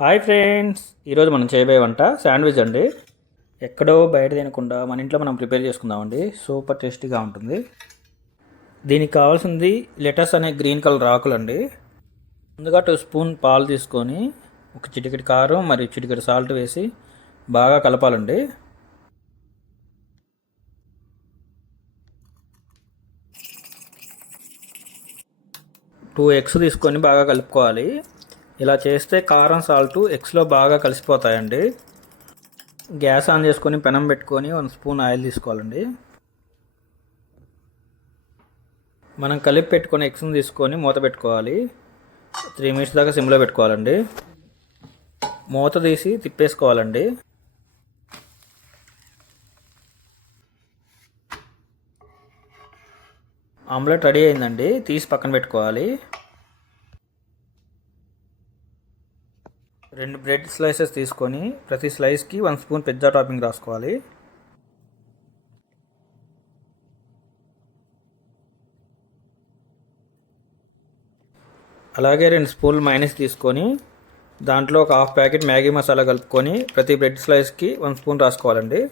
Hi friends, ఈరోజు మనం చేయబోయే వంట శాండ్విచ్ అండి. ఎక్కడో బయట తినకుండా మన ఇంట్లో మనం ప్రిపేర్ చేసుకుందామండి. సూపర్ టేస్టీగా ఉంటుంది. దీనికి కావాల్సింది లెటస్ అనే గ్రీన్ కలర్ ఆకులు అండి. ముందుగా 2 స్పూన్ పాలు తీసుకొని ఒక చిటికెడు కారం మరియు చిటికెడు సాల్ట్ వేసి బాగా కలపాలండి. టూ ఎగ్స్ తీసుకొని బాగా కలుపుకోవాలి. ఇలా చేస్తే కారం సాల్ట్ ఎగ్స్లో బాగా కలిసిపోతాయండి. గ్యాస్ ఆన్ చేసుకొని పెనం పెట్టుకొని 1 స్పూన్ ఆయిల్ తీసుకోవాలండి. మనం కలిపి పెట్టుకొని ఎగ్స్ని తీసుకొని మూత పెట్టుకోవాలి. 3 మినిట్స్ దాకా సిమ్లో పెట్టుకోవాలండి. మూత తీసి తిప్పేసుకోవాలండి. ఆమ్లెట్ రెడీ అయిందండి. తీసి పక్కన పెట్టుకోవాలి. 2 బ్రెడ్ స్లైసెస్ తీసుకొని ప్రతి స్లైస్కి 1 స్పూన్ పిజ్జా టాపింగ్ రాసుకోవాలి. అలాగే 2 స్పూన్లు మైనస్ తీసుకొని దాంట్లో ఒక హాఫ్ ప్యాకెట్ మ్యాగీ మసాలా కలుపుకొని ప్రతి బ్రెడ్ స్లైస్కి 1 స్పూన్ రాసుకోవాలండి.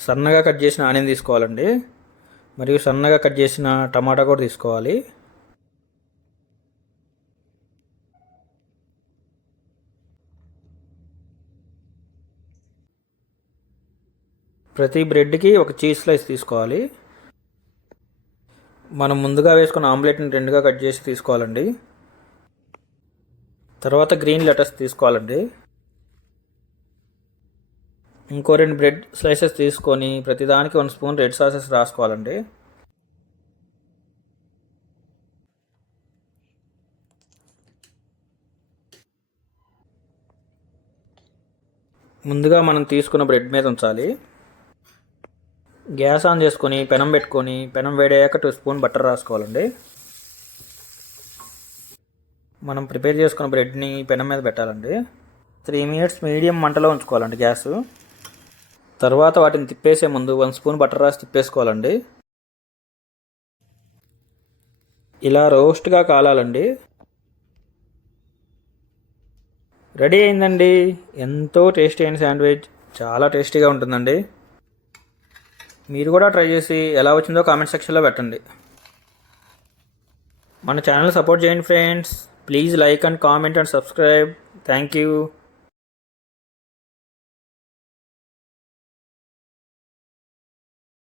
సన్నగా కట్ చేసిన ఆనియన్ తీసుకోవాలండి. మరియు సన్నగా కట్ చేసిన టమాటా కూడా తీసుకోవాలి. ప్రతి బ్రెడ్కి ఒక చీజ్ స్లైస్ తీసుకోవాలి. మనం ముందుగా వేసుకున్న ఆమ్లెట్ని 2గా కట్ చేసి తీసుకోవాలండి. తర్వాత గ్రీన్ లెటర్స్ తీసుకోవాలండి. ఇంకో 2 బ్రెడ్ స్లైసెస్ తీసుకొని ప్రతిదానికి 1 స్పూన్ రెడ్ సాసెస్ రాసుకోవాలండి. ముందుగా మనం తీసుకున్న బ్రెడ్ మీద ఉంచాలి. గ్యాస్ ఆన్ చేసుకొని పెనం పెట్టుకొని పెనం వేడయ్యాక 2 స్పూన్ బటర్ రాసుకోవాలండి. మనం ప్రిపేర్ చేసుకున్న బ్రెడ్ని పెనం మీద పెట్టాలండి. 3 మినిట్స్ మీడియం మంటలో ఉంచుకోవాలండి గ్యాస్. తర్వాత వాటిని తిప్పేసే ముందు 1 స్పూన్ బటర్ రాసి తిప్పేసుకోవాలండి. ఇలా రోస్ట్గా కాలాలండి. రెడీ అయిందండి. ఎంతో టేస్టీ అయిన శాండ్విచ్. చాలా టేస్టీగా ఉంటుందండి. మీరు కూడా ట్రై చేసి ఎలా వచ్చిందో కామెంట్ సెక్షన్లో పెట్టండి. మన ఛానల్ సపోర్ట్ చేయండి friends. Please like and comment and subscribe. Thank you.